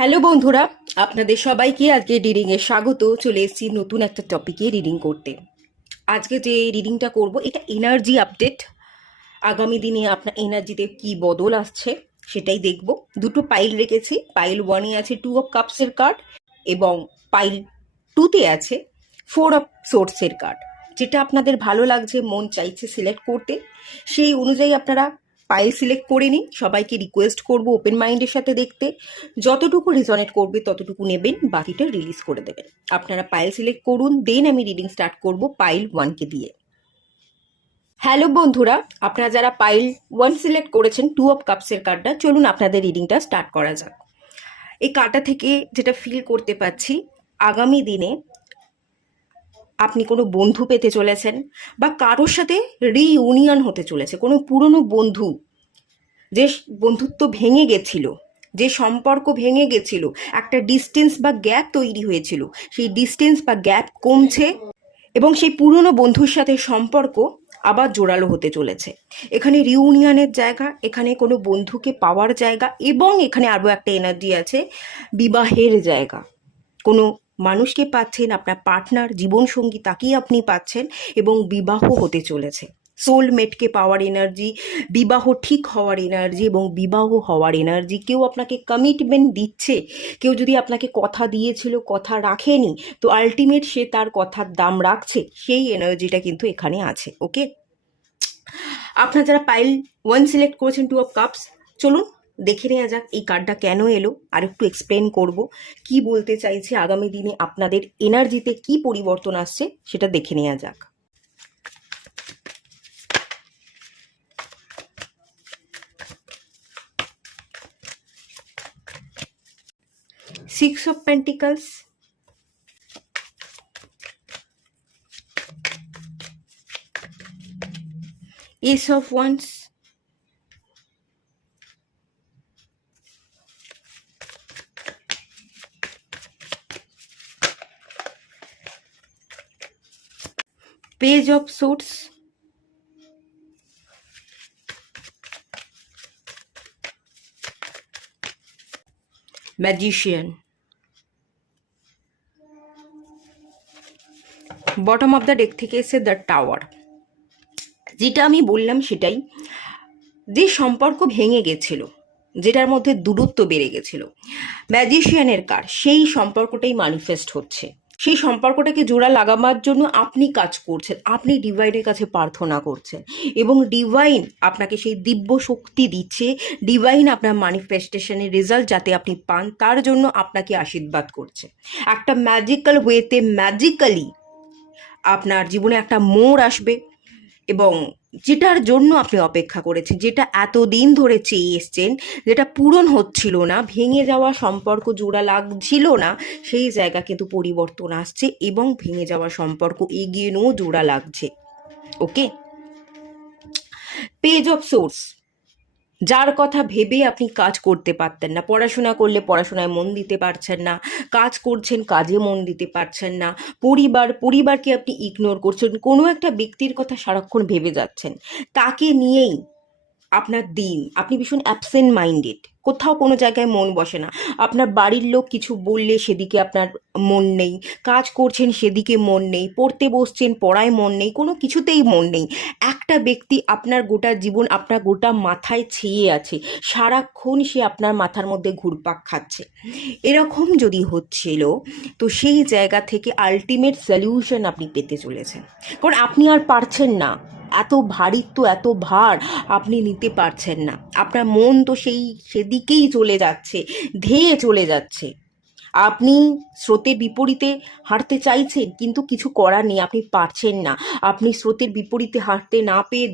Hello বন্ধুরা, আপনাদের সবাইকে আজকে রিডিংয়ে স্বাগত। চলে এসেছি নতুন একটা টপিকে রিডিং করতে। আজকে যে রিডিংটা করব এটা এনার্জি আপডেট। আগামী দিনে আপনার এনার্জিতে কি বদল আসছে সেটাই দেখব। দুটো পাইল রেখেছি। পাইল ওয়ানে আছে 2 অফ কাপসের কার্ড এবং পাইল টুতে আছে 4 অফ সোর্সের কার্ড। যেটা আপনাদের ভালো লাগছে, মন চাইছে সিলেক্ট করতে, সেই অনুযায়ী আপনারা পাইল সিলেক্ট করে নিন। সবাইকে রিকোয়েস্ট করব ওপেন মাইন্ডের সাথে দেখতে। যতটুকু রিজনেট করবে ততটুকু নেবেন, বাকিটা রিলিজ করে দেবেন। আপনারা পাইল সিলেক্ট করুন, দেন আমি রিডিং স্টার্ট করব পাইল ওয়ানকে দিয়ে। হ্যালো বন্ধুরা, আপনারা যারা পাইল ওয়ান সিলেক্ট করেছেন 2 অফ কাপসের কার্ডটা, চলুন আপনাদের রিডিংটা স্টার্ট করা যাক। এই কার্ডটা থেকে যেটা ফিল করতে পাচ্ছি, আগামী দিনে আপনি কোনো বন্ধু পেতে চলেছেন বা কারোর সাথে রিইউনিয়ন হতে চলেছে। কোনো পুরনো বন্ধু, যে বন্ধুত্ব ভেঙে গেছিল, যে সম্পর্ক ভেঙে গেছিল, একটা ডিস্টেন্স বা গ্যাপ তৈরি হয়েছিল, সেই ডিস্টেন্স বা গ্যাপ কমছে এবং সেই পুরনো বন্ধুর সাথে সম্পর্ক আবার জোরালো হতে চলেছে। এখানে রিউনিয়নের জায়গা, এখানে কোনো বন্ধুকে পাওয়ার জায়গা, এবং এখানে আরও একটা এনার্জি আছে বিবাহের জায়গা। কোনো মানুষকে পাচ্ছেন, আপনার পার্টনার, জীবনসঙ্গী, তাকেই আপনি পাচ্ছেন এবং বিবাহ হতে চলেছে। সোলমেটকে পাওয়ার এনার্জি, বিবাহ ঠিক হওয়ার এনার্জি এবং বিবাহ হওয়ার এনার্জি। কেউ আপনাকে কমিটমেন্ট দিচ্ছে, কেউ যদি আপনাকে কথা দিয়েছিল কথা রাখেনি, তো আলটিমেট সে তার কথার দাম রাখছে, সেই এনার্জিটা কিন্তু এখানে আছে। ওকে, আপনারা যারা পাইল ওয়ান সিলেক্ট করেছেন 2 অফ কাপস, চলুন দেখে নেওয়া যাক এই কার্ডটা কেন এলো। আর একটু এক্সপ্লেন করব কি বলতে চাইছে, আগামী দিনে আপনাদের এনার্জিতে কি পরিবর্তন আসছে সেটা দেখে নেওয়া যাক। Six of Pentacles, Ace of Wands, Page of Swords, Magician। Bottom of the deck থেকে এসে দ্য টাওয়ার। যেটা আমি বললাম সেটাই, যে সম্পর্ক ভেঙে গেছিল, যেটার মধ্যে দূরত্ব বেড়ে গেছিল, ম্যাজিশিয়ানের কার্ড সেই সম্পর্কটাই ম্যানিফেস্ট হচ্ছে। সেই সম্পর্কটাকে জোড়া লাগাবার জন্য আপনি কাজ করছেন, আপনি ডিভাইনের কাছে প্রার্থনা করছেন এবং ডিভাইন আপনাকে সেই দিব্য শক্তি দিচ্ছে। ডিভাইন আপনার ম্যানিফেস্টেশনের রেজাল্ট যাতে আপনি পান, তার জন্য আপনাকে আশীর্বাদ করছে। একটা ম্যাজিক্যাল ওয়েতে, ম্যাজিক্যালি আপনার জীবনে একটা মোড় আসবে এবং যেটার জন্য আপনি অপেক্ষা করেছেন, যেটা এতদিন ধরে চেয়ে এসছেন, যেটা পূরণ হচ্ছিল না, ভেঙে যাওয়া সম্পর্ক জোড়া লাগছিল না, সেই জায়গা কিন্তু পরিবর্তন আসছে এবং ভেঙে যাওয়া সম্পর্ক এগিয়ে নিয়েও জোড়া লাগছে। ওকে, Page of Swords, যার কথা ভেবে আপনি কাজ করতে পারতেন না, পড়াশোনা করলে পড়াশোনায় মন দিতে পারছেন না, কাজ করছেন কাজে মন দিতে পারছেন না, পরিবারকে আপনি ইগনোর করছেন, কোনো একটা ব্যক্তির কথা সারাক্ষণ ভেবে যাচ্ছেন, তাকে নিয়েই আপনার দিন, আপনি ভীষণ অ্যাবসেন্ট মাইন্ডেড, কোথাও কোনো জায়গায় মন বসে না। আপনার বাড়ির লোক কিছু বললে সেদিকে আপনার মন নেই, কাজ করছেন সেদিকে মন নেই, পড়তে বসছেন পড়ায় মন নেই, কোনো কিছুতেই মন নেই। একটা ব্যক্তি আপনার গোটা জীবন, আপনার গোটা মাথায় ছেয়ে আছে, সারাক্ষণ সে আপনার মাথার মধ্যে ঘুরপাক খাচ্ছে। এরকম যদি হচ্ছিল, তো সেই জায়গা থেকে আলটিমেট সলিউশন আপনি পেতে চলেছেন, কারণ আপনি আর পারছেন না, এত ভারিত্ব, এত ভার আপনি নিতে পারছেন না। আপনার মন তো সেদিকেই চলে যাচ্ছে, ধেয়ে চলে যাচ্ছে। আপনি স্রোতের বিপরীতে হাঁটতে চাইছেন, কিন্তু কিছু করার নেই, আপনি পারছেন না। আপনি স্রোতের বিপরীতে হাঁটতে না পেয়ে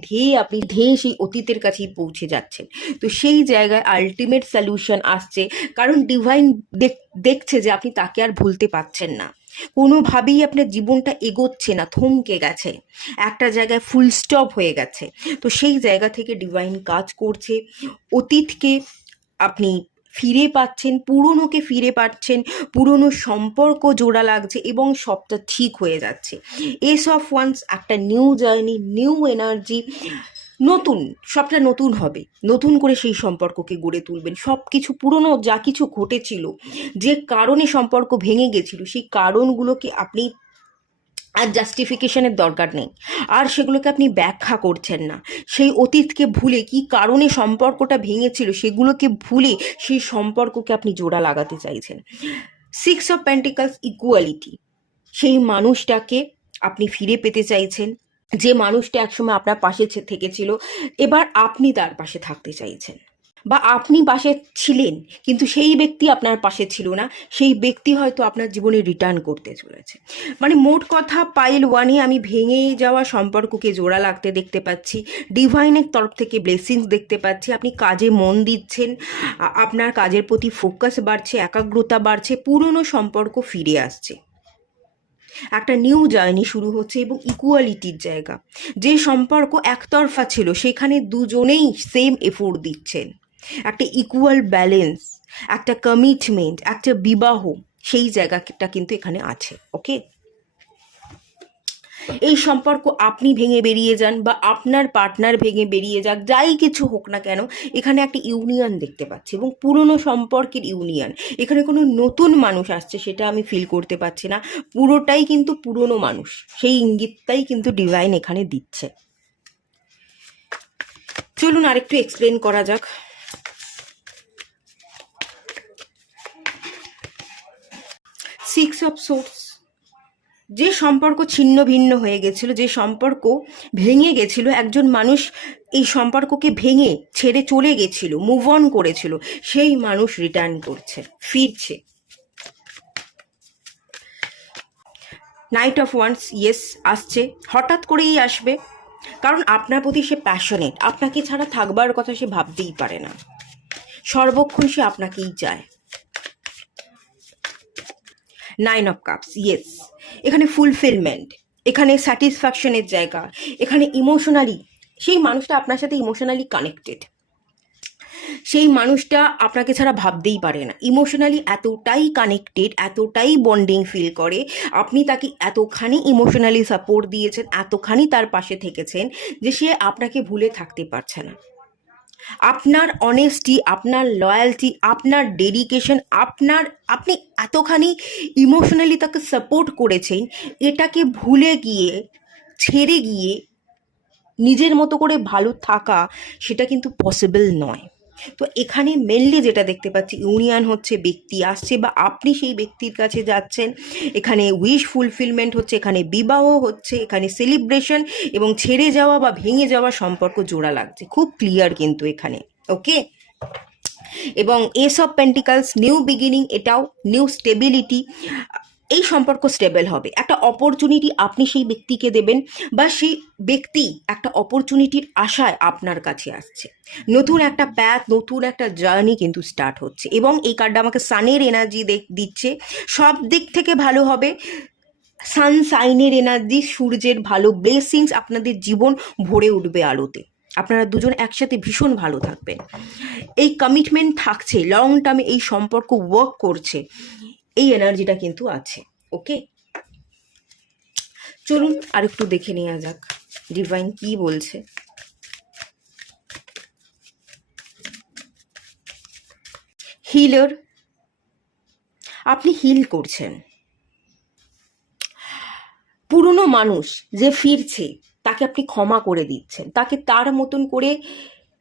ধেয়ে সেই অতীতের কাছেই পৌঁছে যাচ্ছেন। তো সেই জায়গায় আলটিমেট সলিউশন আসছে, কারণ ডিভাইন দেখছে যে আপনি তাকে আর ভুলতে পারছেন না। কোনোভাবেই আপনার জীবনটা এগোচ্ছে না, থমকে গেছে, একটা জায়গায় ফুল স্টপ হয়ে গেছে। তো সেই জায়গা থেকে ডিভাইন কাজ করছে। অতীতকে আপনি ফিরে পাচ্ছেন, পুরনোকে ফিরে পাচ্ছেন, পুরনো সম্পর্ক জোড়া লাগছে এবং সবটা ঠিক হয়ে যাচ্ছে। Ace of Wands, একটা নিউ জার্নি, নিউ এনার্জি, নতুন, সবটা নতুন হবে, নতুন করে সেই সম্পর্ককে গড়ে তুলবেন। সব কিছু পুরনো যা কিছু ঘটেছিল, যে কারণে সম্পর্ক ভেঙে গেছিল, সেই কারণগুলোকে আপনি আর জাস্টিফিকেশনের দরকার নেই, আর সেগুলোকে আপনি ব্যাখ্যা করছেন না। সেই অতীতকে ভুলে, কি কারণে সম্পর্কটা ভেঙেছিল সেগুলোকে ভুলে সেই সম্পর্ককে আপনি জোড়া লাগাতে চাইছেন। 6 অফ পেন্টিকলস, ইকুয়ালিটি। সেই মানুষটাকে আপনি ফিরে পেতে চাইছেন, যে মানুষটা একসময় আপনার পাশে থেকেছিল, এবার আপনি তার পাশে থাকতে চাইছেন। বা আপনি পাশে ছিলেন কিন্তু সেই ব্যক্তি আপনার পাশে ছিল না, সেই ব্যক্তি হয়তো আপনার জীবনে রিটার্ন করতে চলেছে। মানে মোট কথা, পাইল ওয়ানে আমি ভেঙে যাওয়া সম্পর্ককে জোড়া লাগতে দেখতে পাচ্ছি, ডিভাইনের তরফ থেকে ব্লেসিংস দেখতে পাচ্ছি। আপনি কাজে মন দিচ্ছেন, আপনার কাজের প্রতি ফোকাস বাড়ছে, একাগ্রতা বাড়ছে, পুরনো সম্পর্ক ফিরে আসছে, একটা নিউ জার্নি শুরু হচ্ছে। এবং ইকুয়ালিটির জায়গা, যে সম্পর্ক একতরফা ছিল সেখানে দুজনেই সেম এফোর্ট দিচ্ছেন, একটা ইকুয়াল ব্যালেন্স, একটা কমিটমেন্ট, একটা বিবাহ, সেই জায়গাটা কিন্তু এখানে আছে। ওকে, এই সম্পর্ক আপনি ভেঙে বেরিয়ে যান বা আপনার পার্টনার ভেঙে বেরিয়ে যাক, যাই কিছু হোক না কেন, এখানে একটা ইউনিয়ন দেখতে পাচ্ছি, এবং পুরনো সম্পর্কের ইউনিয়ন। এখানে কোনো নতুন মানুষ আসছে সেটা আমি ফিল করতে পারছি না, পুরোটাই কিন্তু পুরনো মানুষ, সেই ইঙ্গিতটাই কিন্তু ডিভাইন এখানে দিচ্ছে। চলুন আরেকটু এক্সপ্লেন করা যাক। 6 অফ সোর্স, যে সম্পর্ক ছিন্ন ভিন্ন হয়ে গেছিল, যে সম্পর্ক ভেঙে গেছিল, একজন মানুষ এই সম্পর্ককে ভেঙে ছেড়ে চলে গেছিল, মুভ অন করেছিল, সেই মানুষ রিটার্ন করছে, ফিরছে। নাইট অফ ওয়ান্স, ইয়েস, আসছে, হঠাৎ করেই আসবে, কারণ আপনার প্রতি সে প্যাশনেট, আপনাকে ছাড়া থাকবার কথা সে ভাবতেই পারে না, সর্বক্ষণ সে আপনাকেই চায়। 9 অফ কাপস, ইয়েস, এখানে ফুলফিলমেন্ট, এখানে স্যাটিসফ্যাকশনের জায়গা, এখানে ইমোশনালি সেই মানুষটা আপনার সাথে ইমোশনালি কানেক্টেড, সেই মানুষটা আপনাকে ছাড়া ভাবতেই পারে না, ইমোশনালি এতটাই কানেক্টেড, এতটাই বন্ডিং ফিল করে, আপনি তাকে এতখানি ইমোশনালি সাপোর্ট দিয়েছেন, এতখানি তার পাশে থেকেছেন, যে সে আপনাকে ভুলে থাকতে পারছে না। আপনার অনেস্টি, আপনার লয়্যালটি, আপনার ডেডিকেশন, আপনি এতখানি ইমোশনালি তাকে সাপোর্ট করেছেন, এটাকে ভুলে গিয়ে, ছেড়ে গিয়ে নিজের মতো করে ভালো থাকা, সেটা কিন্তু পসিবল নয়। তো এখানে মেনলি যেটা দেখতে পাচ্ছি, ইউনিয়ন হচ্ছে, ব্যক্তি আসছে বা আপনি সেই ব্যক্তির কাছে যাচ্ছেন, এখানে উইশ ফুলফিলমেন্ট হচ্ছে, এখানে বিবাহ হচ্ছে, এখানে সেলিব্রেশন, এবং ছেড়ে যাওয়া বা ভেঙে যাওয়া সম্পর্ক জোড়া লাগছে, খুব ক্লিয়ার কিন্তু এখানে। ওকে, এবং S of pentacles, new beginning, এটাও নিউ স্টেবিলিটি, এই সম্পর্ক স্টেবল হবে, একটা অপরচুনিটি আপনি সেই ব্যক্তিকে দেবেন, বা সেই ব্যক্তি একটা অপরচুনিটির আশায় আপনার কাছে আসছে, নতুন একটা প্যাথ, নতুন একটা জার্নি কিন্তু স্টার্ট হচ্ছে। এবং এই কার্ডটা আমাকে সানের এনার্জি দিচ্ছে, সব দিক থেকে ভালো হবে, সানসাইনের এনার্জি, সূর্যের ভালো ব্লেসিংস, আপনাদের জীবন ভরে উঠবে আলোতে, আপনারা দুজন একসাথে ভীষণ ভালো থাকবেন, এই কমিটমেন্ট থাকছে, লং টার্মে এই সম্পর্ক ওয়ার্ক করছে, এই এনার্জিটা কিন্তু আছে। ওকে, চলুন আরেকটু দেখে নেওয়া যাক ডিভাইন কি বলছে। হিলার, আপনি হিল করছেন, পুরনো মানুষ যে ফিরছে তাকে আপনি ক্ষমা করে দিচ্ছেন, তাকে তার মতন করে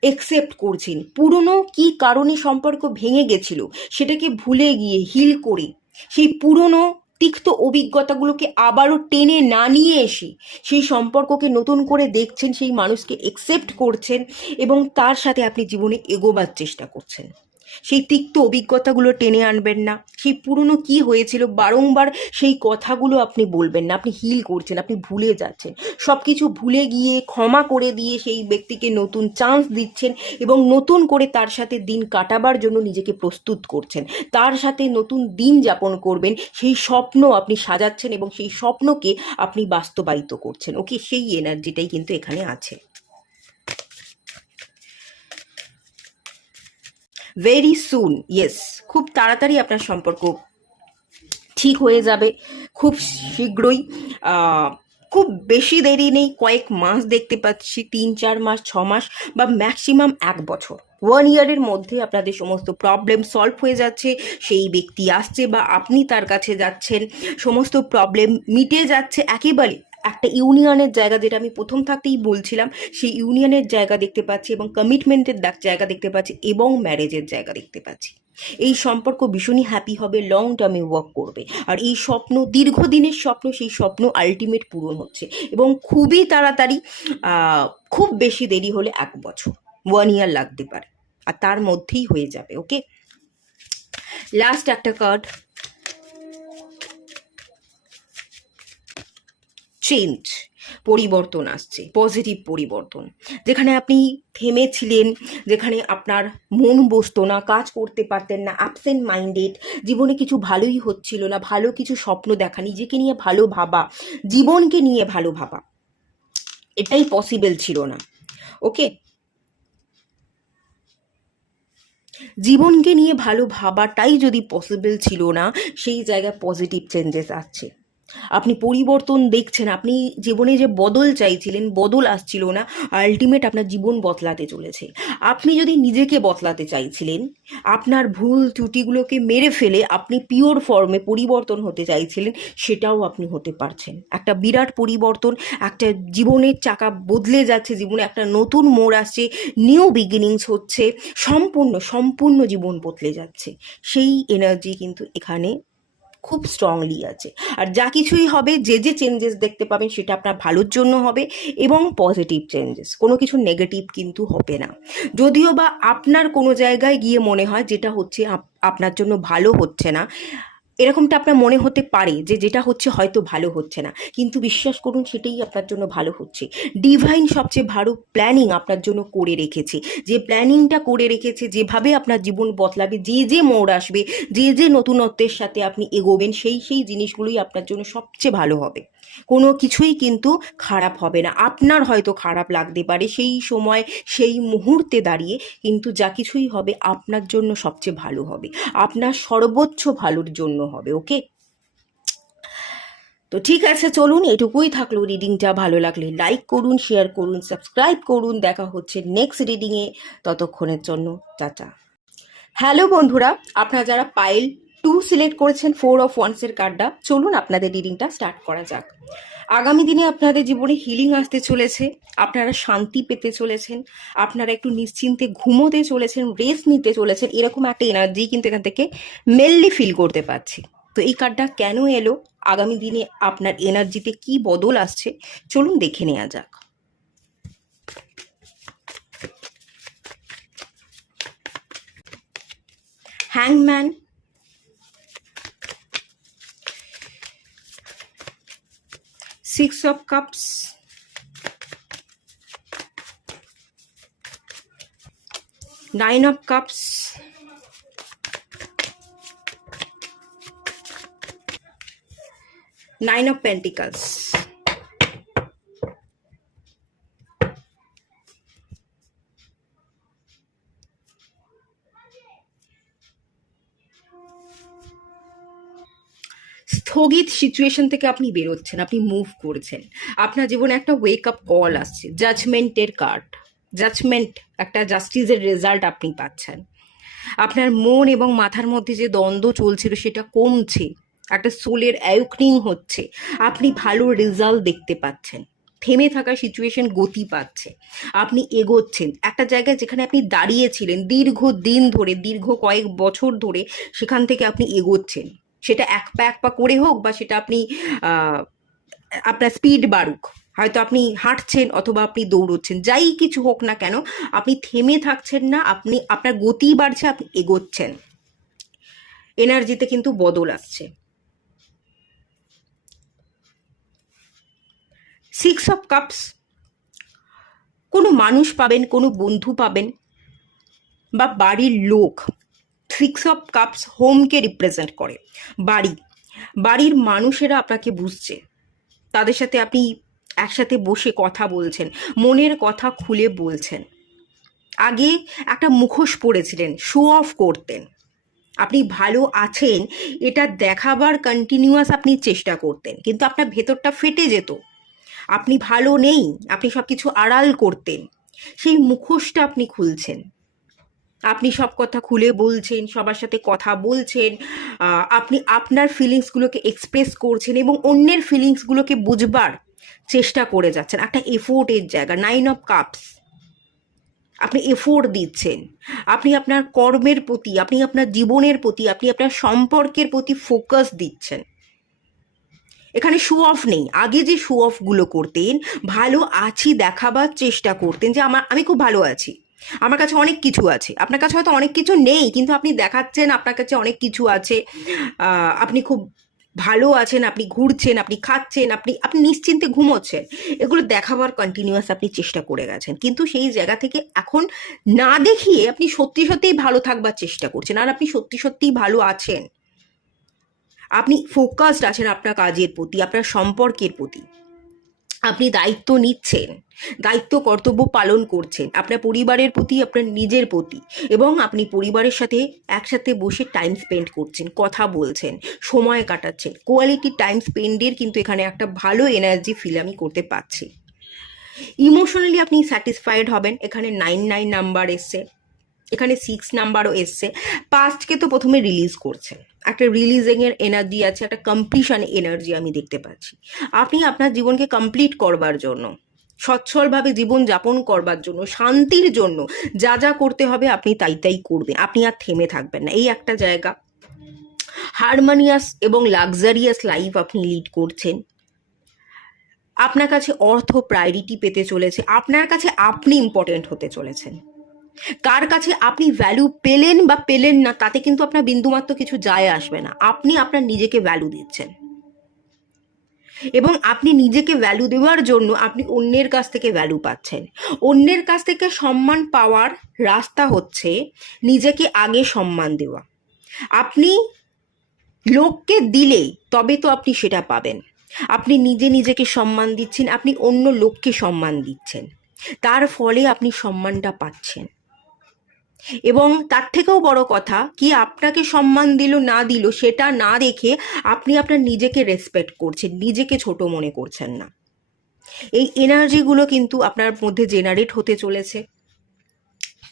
একসেপ্ট করছেন, পুরনো কি কারণে সম্পর্ক ভেঙে গেছিল সেটাকে ভুলে গিয়ে হিল করে সেই পুরনো তিক্ত অভিজ্ঞতাগুলোকে আবারও টেনে না নিয়ে এসে সেই সম্পর্ককে নতুন করে দেখছেন, সেই মানুষকে একসেপ্ট করছেন, এবং তার সাথে আপনি জীবনে এগোবার চেষ্টা করছেন। সেই তিক্ত অভিজ্ঞতাগুলো টেনে আনবেন না, সেই পুরনো কি হয়েছিল বারংবার সেই কথাগুলো আপনি বলবেন না, আপনি হিল করছেন, আপনি ভুলে যাচ্ছেন, সব কিছু ভুলে গিয়ে ক্ষমা করে দিয়ে সেই ব্যক্তিকে নতুন চান্স দিচ্ছেন, এবং নতুন করে তার সাথে দিন কাটাবার জন্য নিজেকে প্রস্তুত করছেন, তার সাথে নতুন দিন যাপন করবেন, সেই স্বপ্ন আপনি সাজাচ্ছেন, এবং সেই স্বপ্নকে আপনি বাস্তবায়িত করছেন। ওকে, সেই এনার্জিটাই কিন্তু এখানে আছে। ভেরি সুন, ইয়েস, খুব তাড়াতাড়ি আপনার সম্পর্ক ঠিক হয়ে যাবে, খুব শীঘ্রই খুব বেশি দেরি নেই, কয়েক মাস দেখতে পাচ্ছি, 3-4 মাস, 6 মাস বা ম্যাক্সিমাম 1 বছর, 1 ইয়ারের মধ্যে আপনাদের সমস্ত প্রবলেম সলভ হয়ে যাচ্ছে। সেই ব্যক্তি আসছে বা আপনি তার কাছে যাচ্ছেন, সমস্ত প্রবলেম মিটে যাচ্ছে একেবারে। একটা ইউনিয়নের জায়গা, যেটা আমি প্রথম থাকতেই বলছিলাম, সেই ইউনিয়নের জায়গা দেখতে পাচ্ছি এবং কমিটমেন্টের জায়গা দেখতে পাচ্ছি এবং ম্যারেজের জায়গা দেখতে পাচ্ছি। এই সম্পর্ক ভীষণই হ্যাপি হবে, লং টার্মে ওয়ার্ক করবে। আর এই স্বপ্ন, দীর্ঘদিনের স্বপ্ন, সেই স্বপ্ন আলটিমেট পূরণ হচ্ছে এবং খুবই তাড়াতাড়ি। খুব বেশি দেরি হলে 1 বছর, 1 ইয়ার লাগতে পারে, আর তার মধ্যেই হয়ে যাবে। ওকে, লাস্ট একটা কার্ড, চেঞ্জ, পরিবর্তন আসছে, পজিটিভ পরিবর্তন। যেখানে আপনি থেমেছিলেন, যেখানে আপনার মন বসতো না, কাজ করতে পারতেন না, অ্যাবসেন্ট মাইন্ডেড, জীবনে কিছু ভালোই হচ্ছিল না, ভালো কিছু স্বপ্ন দেখা, নিজেকে নিয়ে ভালো ভাবা, জীবনকে নিয়ে ভালো ভাবা, এটাই পসিবল ছিল না। ওকে, জীবনকে নিয়ে ভালো ভাবাটাই যদি পসিবল ছিল না, সেই জায়গায় পজিটিভ চেঞ্জেস আসছে। আপনি পরিবর্তন দেখছেন, আপনি জীবনে যে বদল চাইছিলেন, বদল আসছিল না, আলটিমেট আপনার জীবন বদলাতে চলেছে। আপনি যদি নিজেকে বদলাতে চাইছিলেন, আপনার ভুল ত্রুটিগুলোকে মেরে ফেলে আপনি পিওর ফর্মে পরিবর্তন হতে চাইছিলেন, সেটাও আপনি হতে পারছেন। একটা বিরাট পরিবর্তন, একটা জীবনের চাকা বদলে যাচ্ছে, জীবনে একটা নতুন মোড় আসছে, নিউ বিগিনিংস হচ্ছে, সম্পূর্ণ সম্পূর্ণ জীবন বদলে যাচ্ছে। সেই এনার্জি কিন্তু এখানে খুব স্ট্রংলি আছে। আর যা কিছুই হবে, যে যে চেঞ্জেস দেখতে পাবেন, সেটা আপনার ভালোর জন্য হবে এবং পজিটিভ চেঞ্জেস, কোনো কিছু নেগেটিভ কিন্তু হবে না। যদিও বা আপনার কোনো জায়গায় গিয়ে মনে হয় যেটা হচ্ছে আপনার জন্য ভালো হচ্ছে না, এরকমটা আপনার মনে হতে পারে যে যেটা হচ্ছে হয়তো ভালো হচ্ছে না, কিন্তু বিশ্বাস করুন সেটাই আপনার জন্য ভালো হচ্ছে। ডিভাইন সবচেয়ে ভালো প্ল্যানিং আপনার জন্য করে রেখেছে। যে প্ল্যানিংটা করে রেখেছে, যেভাবে আপনার জীবন বদলাবে, যে যে মোড় আসবে, যে যে নতুনত্বের সাথে আপনি এগোবেন, সেই সেই জিনিসগুলোই আপনার জন্য সবচেয়ে ভালো হবে। কোনো কিছুই কিন্তু খারাপ হবে না। আপনার হয়তো খারাপ লাগতে পারে সেই সময়, সেই মুহূর্তে দাঁড়িয়ে, কিন্তু যা কিছুই হবে আপনার জন্য সবচেয়ে ভালো হবে, আপনার সর্বোচ্চ ভালোর জন্য হবে। ওকে, তো ঠিক আছে, চলুন, এটুকুই থাকলো রিডিংটা। ভালো লাগলে লাইক করুন, শেয়ার করুন, সাবস্ক্রাইব করুন। দেখা হচ্ছে নেক্সট রিডিংয়ে, ততক্ষণের জন্য টাটা। হ্যালো বন্ধুরা, আপনারা যারা পাইল 2 সিলেক্ট করেছেন 4 অফ ওয়ান্সের কার্ডটা, চলুন আপনাদের রিডিংটা স্টার্ট করা যাক। আগামী দিনে আপনাদের জীবনে হিলিং আসতে চলেছে, আপনারা শান্তি পেতে চলেছেন, আপনারা একটু নিশ্চিন্তে ঘুমোতে চলেছেন, রেস্ট নিতে চলেছেন, এরকম একটা এনার্জি কিন্তু এখান থেকে মেনলি ফিল করতে পারছি। তো এই কার্ডটা কেন এলো, আগামী দিনে আপনার এনার্জিতে কি বদল আসছে, চলুন দেখে নেওয়া যাক। হ্যাংম্যান, 6 of cups, 9 of cups, 9 of pentacles, স্থগিত সিচুয়েশন থেকে আপনি বেরোচ্ছেন, আপনি মুভ করছেন, আপনার জীবনে একটা ওয়েক আপ কল আসছে, জাজমেন্টের কার্ড, জাজমেন্ট, একটা জাস্টিসের রেজাল্ট আপনি পাচ্ছেন। আপনার মন এবং মাথার মধ্যে যে দ্বন্দ্ব চলছিল সেটা কমছে, একটা সোলের অ্যাওয়েকনিং হচ্ছে, আপনি ভালো রেজাল্ট দেখতে পাচ্ছেন, থেমে থাকা সিচুয়েশন গতি পাচ্ছে, আপনি এগোচ্ছেন একটা জায়গায় যেখানে আপনি দাঁড়িয়েছিলেন দীর্ঘদিন ধরে, দীর্ঘ কয়েক বছর ধরে, সেখান থেকে আপনি এগোচ্ছেন। সেটা এক পা করে হোক, বা সেটা আপনি আপনার স্পিড বাড়ুক, হয়তো আপনি হাঁটছেন অথবা আপনি দৌড়চ্ছেন, যাই কিছু হোক না কেন, আপনি থেমে থাকছেন না, আপনি আপনার গতি বাড়ছে, আপনি এগোচ্ছেন। এনার্জিতে কিন্তু বদল আসছে। 6 অফ কাপস, কোনো মানুষ পাবেন, কোনো বন্ধু পাবেন বা বাড়ির লোক। 6 অফ কাপস হোমকে রিপ্রেজেন্ট করে, বাড়ি, বাড়ির মানুষেরা আপনাকে বুঝছে, তাদের সাথে আপনি একসাথে বসে কথা বলছেন, মনের কথা খুলে বলছেন। আগে একটা মুখোশ পরেছিলেন, শো অফ করতেন, আপনি ভালো আছেন এটা দেখাবার কন্টিনিউয়াস আপনি চেষ্টা করতেন, কিন্তু আপনার ভেতরটা ফেটে যেত, আপনি ভালো নেই, আপনি সব কিছু আড়াল করতেন, সেই মুখোশটা আপনি খুলছেন। আপনি সব কথা খুলে বলছেন, সবার সাথে কথা বলছেন, আপনি আপনার ফিলিংসগুলোকে এক্সপ্রেস করছেন এবং অন্যের ফিলিংসগুলোকে বুঝবার চেষ্টা করে যাচ্ছেন। একটা এফোর্টের জায়গা, 9 of Cups। আপনি এফোর্ট দিচ্ছেন, আপনি আপনার কর্মের প্রতি, আপনি আপনার জীবনের প্রতি, আপনি আপনার সম্পর্কের প্রতি ফোকাস দিচ্ছেন। এখানে শো অফ নেই। আগে যে শো অফগুলো করতেন, ভালো আছি দেখাবার চেষ্টা করতেন যে আমি খুব ভালো আছি, আমার কাছে অনেক কিছু আছে। আপনার কাছে হয়তো অনেক কিছু নেই, কিন্তু আপনি দেখাচ্ছেন আপনার কাছে অনেক কিছু আছে, আপনি খুব ভালো আছেন, আপনি ঘুরছেন, আপনি খাচ্ছেন, আপনি আপনি নিশ্চিন্তে ঘুমোচ্ছেন। এগুলো দেখাবার কন্টিনিউয়াস আপনি চেষ্টা করে গেছেন, কিন্তু সেই জায়গা থেকে এখন না দেখিয়ে আপনি সত্যি সত্যিই ভালো থাকবার চেষ্টা করছেন, আর আপনি সত্যি সত্যিই ভালো আছেন। আপনি ফোকাসড আছেন আপনার কাজের প্রতি, আপনার সম্পর্কের প্রতি। আপনি দায়িত্ব নিচ্ছেন, দায়িত্ব কর্তব্য পালন করছেন আপনার পরিবারের প্রতি, আপনার নিজের প্রতি, এবং আপনি পরিবারের সাথে একসাথে বসে টাইম স্পেন্ড করছেন, কথা বলছেন, সময় কাটাচ্ছেন। কোয়ালিটি টাইম স্পেন্ডের কিন্তু এখানে একটা ভালো এনার্জি ফিল আমি করতে পারছি। ইমোশনালি আপনি স্যাটিসফাইড হবেন। এখানে 9 নাম্বার এসছে, এখানে 6 নাম্বারও এসছে। পাস্টকে তো প্রথমে রিলিজ করছেন, একটা রিলিজিংয়ের এনার্জি আছে, একটা কমপ্লিশন এনার্জি আমি দেখতে পাচ্ছি। আপনি আপনার জীবনকে কমপ্লিট করবার জন্য, সচ্ছলভাবে জীবন যাপন করবার জন্য, শান্তির জন্য যা যা করতে হবে আপনি তাই তাই করবেন, আপনি আর থেমে থাকবেন না। এই একটা জায়গা। হারমোনিয়াস এবং লাক্সারিয়াস লাইফ আপনি লিড করছেন। আপনার কাছে অর্থ প্রায়োরিটি পেতে চলেছে, আপনার কাছে আপনি ইম্পর্টেন্ট হতে চলেছেন। কার কাছে আপনি ভ্যালু পেলেন বা পেলেন না তাতে কিন্তু আপনার বিন্দুমাত্র কিছু যায় আসবে না। আপনি আপনার নিজেকে ভ্যালু দিচ্ছেন, এবং আপনি নিজেকে ভ্যালু দেওয়ার জন্য আপনি অন্যের কাছ থেকে ভ্যালু পাচ্ছেন। অন্যের কাছ থেকে সম্মান পাওয়ার রাস্তা হচ্ছে নিজেকে আগে সম্মান দেওয়া। আপনি লোককে দিলে তবে তো আপনি সেটা পাবেন। আপনি নিজে নিজেকে সম্মান দিচ্ছেন, আপনি অন্য লোককে সম্মান দিচ্ছেন, তার ফলে আপনি সম্মানটা পাচ্ছেন। এবং তার থেকেও বড় কথা কি, আপনাকে সম্মান দিল না দিল সেটা না দেখে আপনি আপনার নিজেকে রেসপেক্ট করছেন, নিজেকে ছোট মনে করছেন না। এই এনার্জিগুলো কিন্তু আপনার মধ্যে জেনারেট হতে চলেছে।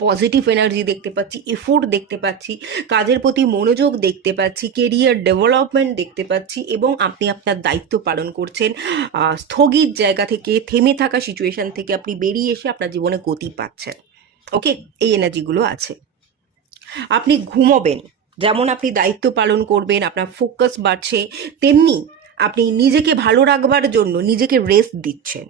পজিটিভ এনার্জি দেখতে পাচ্ছি, এফোর্ট দেখতে পাচ্ছি, কাজের প্রতি মনোযোগ দেখতে পাচ্ছি, কেরিয়ার ডেভেলপমেন্ট দেখতে পাচ্ছি, এবং আপনি আপনার দায়িত্ব পালন করছেন। স্থগিত জায়গা থেকে, থেমে থাকা সিচুয়েশন থেকে আপনি বেরিয়ে এসে আপনার জীবনে গতি পাচ্ছেন। ওকে, এই এনার্জিগুলো আছে। আপনি ঘুমোবেন, যেমন আপনি দায়িত্ব পালন করবেন, আপনার ফোকাস বাড়ছে, তেমনি আপনি নিজেকে ভালো রাখবার জন্য নিজেকে রেস্ট দিচ্ছেন।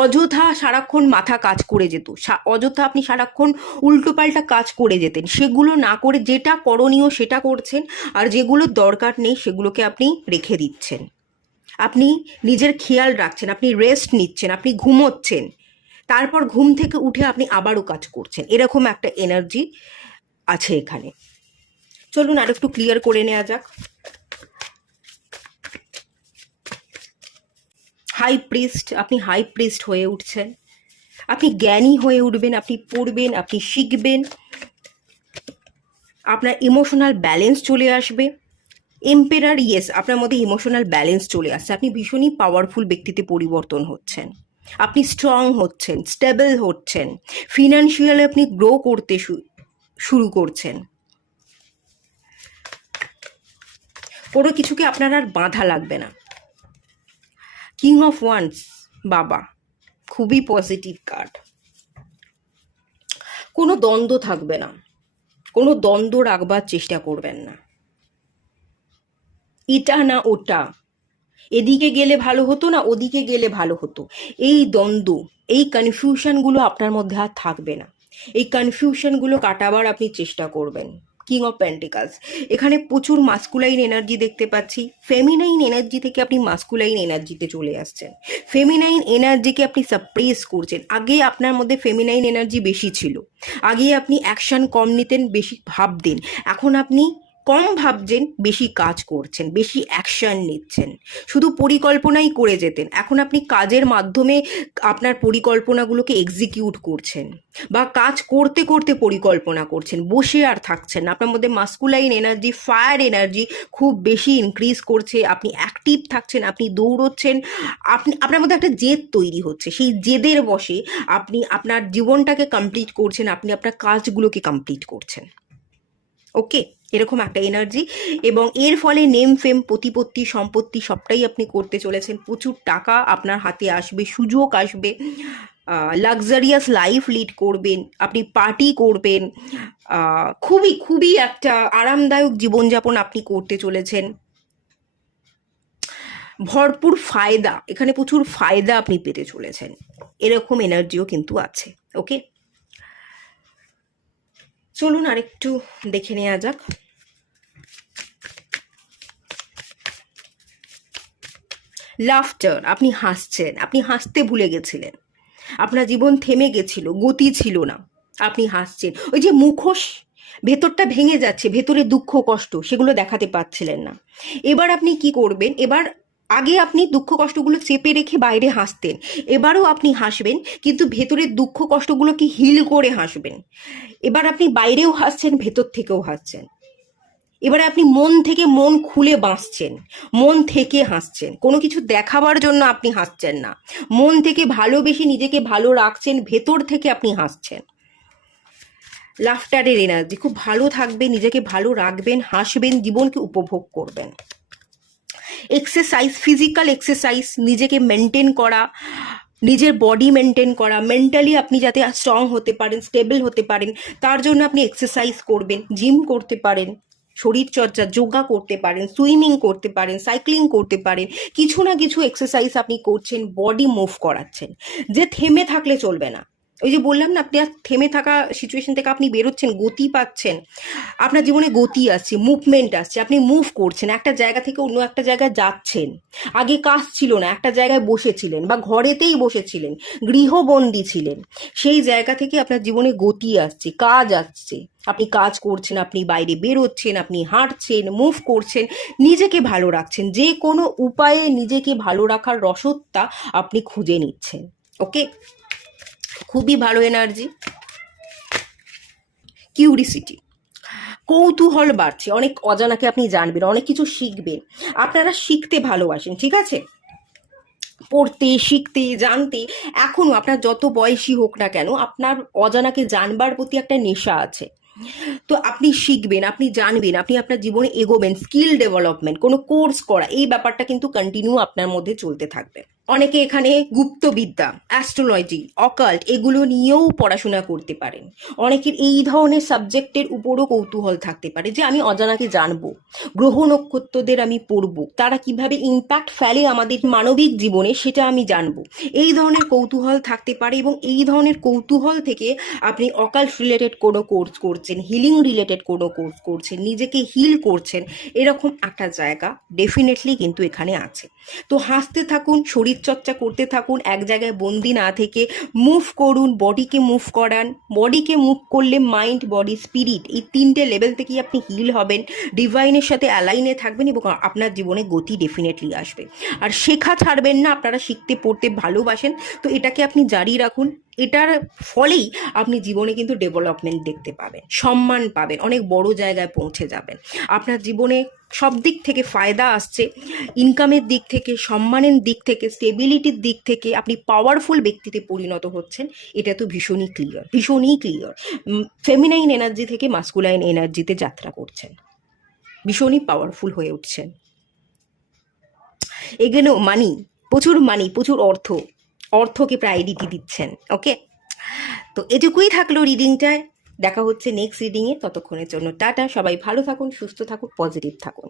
অযথা সারাক্ষণ মাথা কাজ করে যেত, অযথা আপনি সারাক্ষণ উল্টোপাল্টা কাজ করে যেতেন, সেগুলো না করে যেটা করণীয় সেটা করছেন, আর যেগুলো দরকার নেই সেগুলোকে আপনি রেখে দিচ্ছেন। আপনি নিজের খেয়াল রাখছেন, আপনি রেস্ট নিচ্ছেন, আপনি ঘুমোচ্ছেন, তারপর ঘুম থেকে উঠে আপনি আবারও কাজ করছেন। এরকম একটা এনার্জি আছে এখানে। চলুন আর একটু ক্লিয়ার করে নেওয়া যাক। হাই প্রিস্ট, আপনি হাই প্রিস্ট হয়ে উঠছেন, আপনি জ্ঞানী হয়ে উঠবেন, আপনি পড়বেন, আপনি শিখবেন, আপনার ইমোশনাল ব্যালেন্স চলে আসবে। এম্পেরার, ইয়েস, আপনার মধ্যে ইমোশনাল ব্যালেন্স চলে আসছে, আপনি ভীষণই পাওয়ারফুল ব্যক্তিতে পরিবর্তন হচ্ছেন, আপনি স্ট্রং হচ্ছেন, স্টেবল হচ্ছেন, ফিনান্সিয়ালি আপনি গ্রো করতে শুরু করছেন। কোনো কিছুকে আপনার আর বাধা লাগবে না। কিং অফ ওয়ান্স, বাবা, খুবই পজিটিভ কার্ড। কোনো দ্বন্দ্ব থাকবে না, কোনো দ্বন্দ্ব রাখবার চেষ্টা করবেন না। এটা না ওটা, এদিকে গেলে ভালো হতো না ওদিকে গেলে ভালো হতো, এই দ্বন্দ্ব, এই কনফিউশনগুলো আপনার মধ্যে আর থাকবে না। এই কনফিউশনগুলো কাটাবার আপনি চেষ্টা করবেন। কিং অফ পেন্টিকালস, এখানে প্রচুর মাস্কুলাইন এনার্জি দেখতে পাচ্ছি। ফেমিনাইন এনার্জি থেকে আপনি মাস্কুলাইন এনার্জিতে চলে আসছেন। ফেমিনাইন এনার্জিকে আপনি সাপ্রেস করছেন। আগে আপনার মধ্যে ফেমিনাইন এনার্জি বেশি ছিল, আগে আপনি অ্যাকশন কম নিতেন, বেশি ভাবতেন। এখন আপনি কম ভাবছেন, বেশি কাজ করছেন, বেশি অ্যাকশন নিচ্ছেন। শুধু পরিকল্পনাই করে যেতেন, এখন আপনি কাজের মাধ্যমে আপনার পরিকল্পনাগুলোকে এক্সিকিউট করছেন, বা কাজ করতে করতে পরিকল্পনা করছেন, বসে আর থাকছেন না। আপনার মধ্যে মাস্কুলাইন এনার্জি, ফায়ার এনার্জি খুব বেশি ইনক্রিজ করছে, আপনি অ্যাক্টিভ থাকছেন, আপনি দৌড়চ্ছেন, আপনার মধ্যে একটা জেদ তৈরি হচ্ছে, সেই জেদের বশে আপনি আপনার জীবনটাকে কমপ্লিট করছেন, আপনি আপনার কাজগুলোকে কমপ্লিট করছেন। ওকে, এরকম একটা এনার্জি। এবং এর ফলে নেম ফেম প্রতিপত্তি সম্পত্তি সবটাই আপনি করতে চলেছেন, প্রচুর টাকা আপনার হাতে আসবে, সুযোগ আসবে, লাক্সারিয়াস লাইফ লিড করবেন, আপনি পার্টি করবেন, খুবই খুবই একটা আরামদায়ক জীবনযাপন আপনি করতে চলেছেন, ভরপুর ফায়দা, এখানে প্রচুর ফায়দা আপনি পেতে চলেছেন, এরকম এনার্জিও কিন্তু আছে। ওকে, চলুন আরেকটু দেখে নেওয়া যাক। লাফটার, আপনি হাসছেন, আপনি হাসতে ভুলে গেছিলেন, আপনার জীবন থেমে গেছিল, গতি ছিল না, আপনি হাসছেন। ওই যে মুখোশ, ভেতরটা ভেঙে যাচ্ছে, ভেতরে দুঃখ কষ্ট সেগুলো দেখাতে পাচ্ছিলেন না, এবার আপনি কি করবেন, এবার আগে আপনি দুঃখ কষ্টগুলো চেপে রেখে বাইরে হাসতেন, এবারও আপনি হাসবেন, কিন্তু ভেতরের দুঃখ কষ্টগুলোকে হিল করে হাসবেন। এবার আপনি বাইরেও হাসছেন, ভেতর থেকেও হাসছেন, এবারে আপনি মন থেকে মন খুলে বাঁচছেন, মন থেকে হাসছেন, কোনো কিছু দেখাবার জন্য আপনি হাসছেন না, মন থেকে ভালোবেসে নিজেকে ভালো রাখছেন, ভেতর থেকে আপনি হাসছেন। লাফটারের এনার্জি, খুব ভালো থাকবেন, নিজেকে ভালো রাখবেন, হাসবেন, জীবনকে উপভোগ করবেন। এক্সারসাইজ, ফিজিক্যাল এক্সারসাইজ, নিজেকে মেনটেন করা, নিজের বডি মেনটেন করা, মেন্টালি আপনি যাতে স্ট্রং হতে পারেন, স্টেবল হতে পারেন, তার জন্য আপনি এক্সারসাইজ করবেন, জিম করতে পারেন, শরীরচর্চা, যোগা করতে পারেন, সুইমিং করতে পারেন, সাইক্লিং করতে পারেন, কিছু না কিছু এক্সারসাইজ আপনি করছেন, বডি মুভ করাচ্ছেন। যে থেমে থাকলে চলবে না, ওই যে বললাম না, আপনি আর থেমে থাকা সিচুয়েশন থেকে আপনি বেরোচ্ছেন, গতি পাচ্ছেন, আপনার জীবনে গতি আসছে, মুভমেন্ট আসছে, আপনি মুভ করছেন, একটা জায়গা থেকে অন্য একটা জায়গায় যাচ্ছেন। আগে কাজ ছিল না, একটা জায়গায় বসেছিলেন বা ঘরেতেই বসেছিলেন, গৃহবন্দী ছিলেন, সেই জায়গা থেকে আপনার জীবনে গতি আসছে, কাজ আসছে, আপনি কাজ করছেন, আপনি বাইরে বেরোচ্ছেন, আপনি হাঁটছেন, মুভ করছেন, নিজেকে ভালো রাখছেন, যে কোনো উপায়ে নিজেকে ভালো রাখার রসদটা আপনি খুঁজে নিচ্ছেন। ওকে, খুবই ভালো এনার্জি। কিউরিসিটি, কৌতূহল বাড়ছে, অনেক অজানাকে আপনি জানবেন, অনেক কিছু শিখবেন, আপনারা শিখতে ভালোবাসেন, ঠিক আছে, পড়তে, শিখতে, জানতে। এখনো আপনার যত বয়সী হোক না কেন, আপনার অজানাকে জানবার প্রতি একটা নেশা আছে, তো আপনি শিখবেন, আপনি জানবেন, আপনি আপনার জীবনে এগোবেন, স্কিল ডেভেলপমেন্ট, কোনো কোর্স করা, এই ব্যাপারটা কিন্তু কন্টিনিউ আপনার মধ্যে চলতে থাকবে। অনেকে এখানে গুপ্তবিদ্যা, অ্যাস্ট্রোলজি, অকাল্ট এগুলো নিয়েও পড়াশোনা করতে পারেন। অনেকের এই ধরনের সাবজেক্টের উপরও কৌতূহল থাকতে পারে, যে আমি অজানাকে জানবো, গ্রহ নক্ষত্রদের আমি পড়বো, তারা কিভাবে ইম্প্যাক্ট ফেলে আমাদের মানবিক জীবনে সেটা আমি জানবো, এই ধরনের কৌতূহল থাকতে পারে। এবং এই ধরনের কৌতূহল থেকে আপনি অকাল্ট রিলেটেড কোনো কোর্স করছেন, হিলিং রিলেটেড কোনো কোর্স করছেন, নিজেকে হিল করছেন, এরকম একটা জায়গা ডেফিনেটলি কিন্তু এখানে আছে। তো হাসতে থাকুন, শরীরচর্চা করতে থাকুন, এক জায়গায় বন্দি না থেকে মুভ করুন, বডিকে মুভ করান, বডিকে মুভ করলে মাইন্ড, বডি, স্পিরিট, এই তিনটে লেভেল থেকেই আপনি হিল হবেন, ডিভাইনের সাথে অ্যালাইনে থাকবেন, এবং আপনার জীবনে গতি ডেফিনেটলি আসবে। আর শেখা ছাড়বেন না, আপনারা শিখতে পড়তে ভালোবাসেন, তো এটাকে আপনি জারি রাখুন, এটার ফলেই আপনি জীবনে কিন্তু ডেভেলপমেন্ট দেখতে পাবেন, সম্মান পাবেন, অনেক বড় জায়গায় পৌঁছে যাবেন, আপনার জীবনে সব দিক থেকে ফায়দা আসছে, ইনকামের দিক থেকে, সম্মানের দিক থেকে, স্টেবিলিটির দিক থেকে আপনি পাওয়ারফুল ব্যক্তিতে পরিণত হচ্ছেন, এটা তো ভীষণই ক্লিয়ার, ভীষণই ক্লিয়ার। ফেমিনাইন এনার্জি থেকে মাস্কুলাইন এনার্জিতে যাত্রা করছেন, ভীষণই পাওয়ারফুল হয়ে উঠছেন। এগেনও মানি, প্রচুর মানি, প্রচুর অর্থকে প্রায়োরিটি দিচ্ছেন। ওকে, তো এটুকুই থাকলো রিডিংটায়, দেখা হচ্ছে নেক্সট রিডিংয়ে, ততক্ষণের জন্য টাটা, সবাই ভালো থাকুন, সুস্থ থাকুন, পজিটিভ থাকুন।